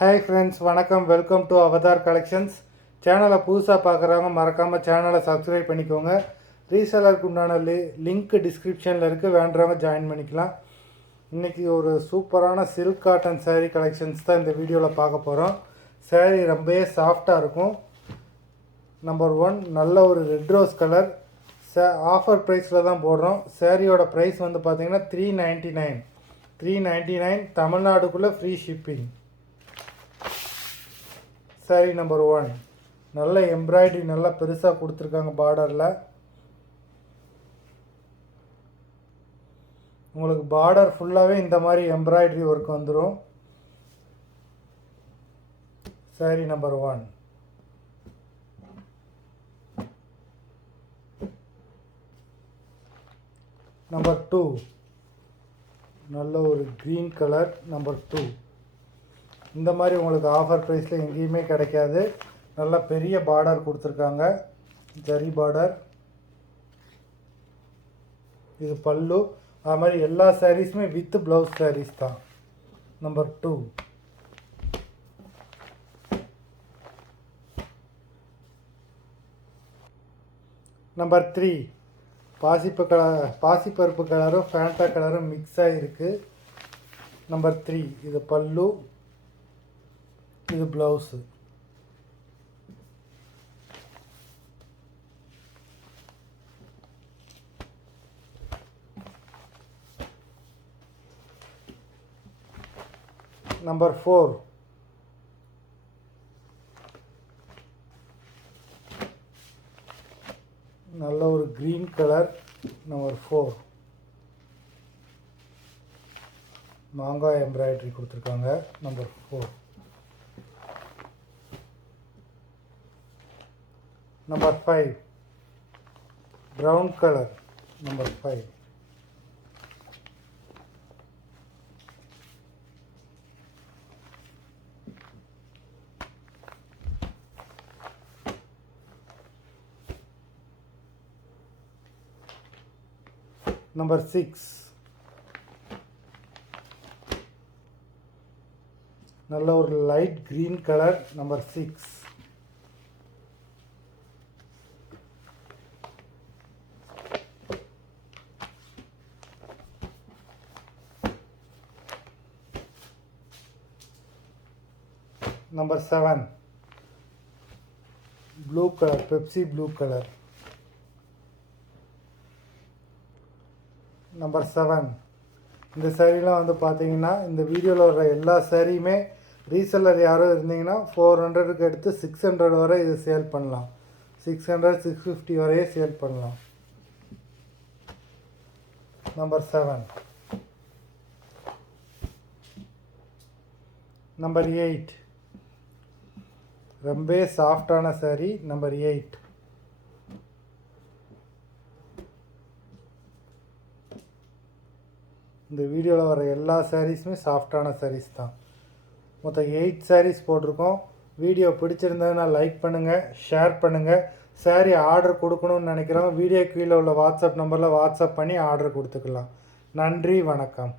Hi friends, வணக்கம். Welcome to Avatar collections. சேனலை புதுசாக பார்க்குறவங்க மறக்காமல் சேனலை சப்ஸ்கிரைப் பண்ணிக்கோங்க. ரீசெலருக்கு உண்டான லிங்க் டிஸ்கிரிப்ஷனில் இருக்குது, வேண்டுறவங்க ஜாயின் பண்ணிக்கலாம். இன்றைக்கி ஒரு சூப்பரான சில்க் காட்டன் சேரீ கலெக்ஷன்ஸ் தான் இந்த வீடியோவில் பார்க்க போகிறோம். சேரீ ரொம்பவே சாஃப்டாக இருக்கும். நம்பர் 1 நல்ல ஒரு ரெட் ரோஸ் கலர். ஆஃபர் ப்ரைஸில் தான் போடுறோம். சேரீயோட ப்ரைஸ் வந்து பார்த்திங்கன்னா $399 தமிழ்நாடுக்குள்ளே ஃப்ரீ ஷிப்பிங். சாரி நம்பர் 1 நல்ல எம்ப்ராய்டரி நல்லா பெருசாக கொடுத்துருக்காங்க. பார்டரில் உங்களுக்கு பார்டர் ஃபுல்லாகவே இந்த மாதிரி எம்ப்ராய்டரி ஒர்க் வந்துடும். Sorry number 1. நம்பர் 2 நல்ல ஒரு க்ரீன் கலர். நம்பர் 2 இந்த மாதிரி உங்களுக்கு ஆஃபர் ப்ரைஸில் எங்கேயுமே கிடைக்காது. நல்ல பெரிய பார்டர் கொடுத்துருக்காங்க, ஜரி பார்டர். இது பல்லு. அது மாதிரி எல்லா சாரீஸுமே வித் ப்ளவுஸ் சாரீஸ் தான். நம்பர் 2. நம்பர் 3 பாசிப்பருப்பு கலரும் ஃபேண்டா கலரும் மிக்ஸ் ஆகிருக்கு. நம்பர் 3 இது பல்லு, இது ப்ளவுஸு. நம்பர் 4 நல்ல ஒரு க்ரீன் கலர். நம்பர் 4 மாங்காய் எம்ப்ராய்டரி கொடுத்துருக்காங்க. Number 4. Number 5 brown colour. Number 5. Number 6 நல்ல ஒரு light green colour. Number 6. Number 7 blue colour, Pepsi blue colour. Number 7 இந்த சாரீலாம் வந்து பார்த்தீங்கன்னா இந்த வீடியோவில் வர எல்லா சாரியுமே ரீசெல்லர் யாரும் இருந்தீங்கன்னா 400க்கு எடுத்து 600 வரை இது சேல் பண்ணலாம். 600 650 வரையே சேல் பண்ணலாம். நம்பர் 7. நம்பர் 8 ரொம்ப சாஃப்டான சாரீ. நம்பர் 8. இந்த வீடியோவில் வர எல்லா சாரீஸுமே சாஃப்டான சாரீஸ் தான். மொத்தம் 8 சாரீஸ் போட்டிருக்கோம். வீடியோ பிடிச்சிருந்ததுன்னா லைக் பண்ணுங்கள், ஷேர் பண்ணுங்கள். சாரீ ஆர்டர் கொடுக்கணும்னு நினைக்கிறோம். வீடியோ கீழே உள்ள வாட்ஸ்அப் நம்பரில் வாட்ஸ்அப் பண்ணி ஆர்டர் கொடுத்துக்கலாம். நன்றி, வணக்கம்.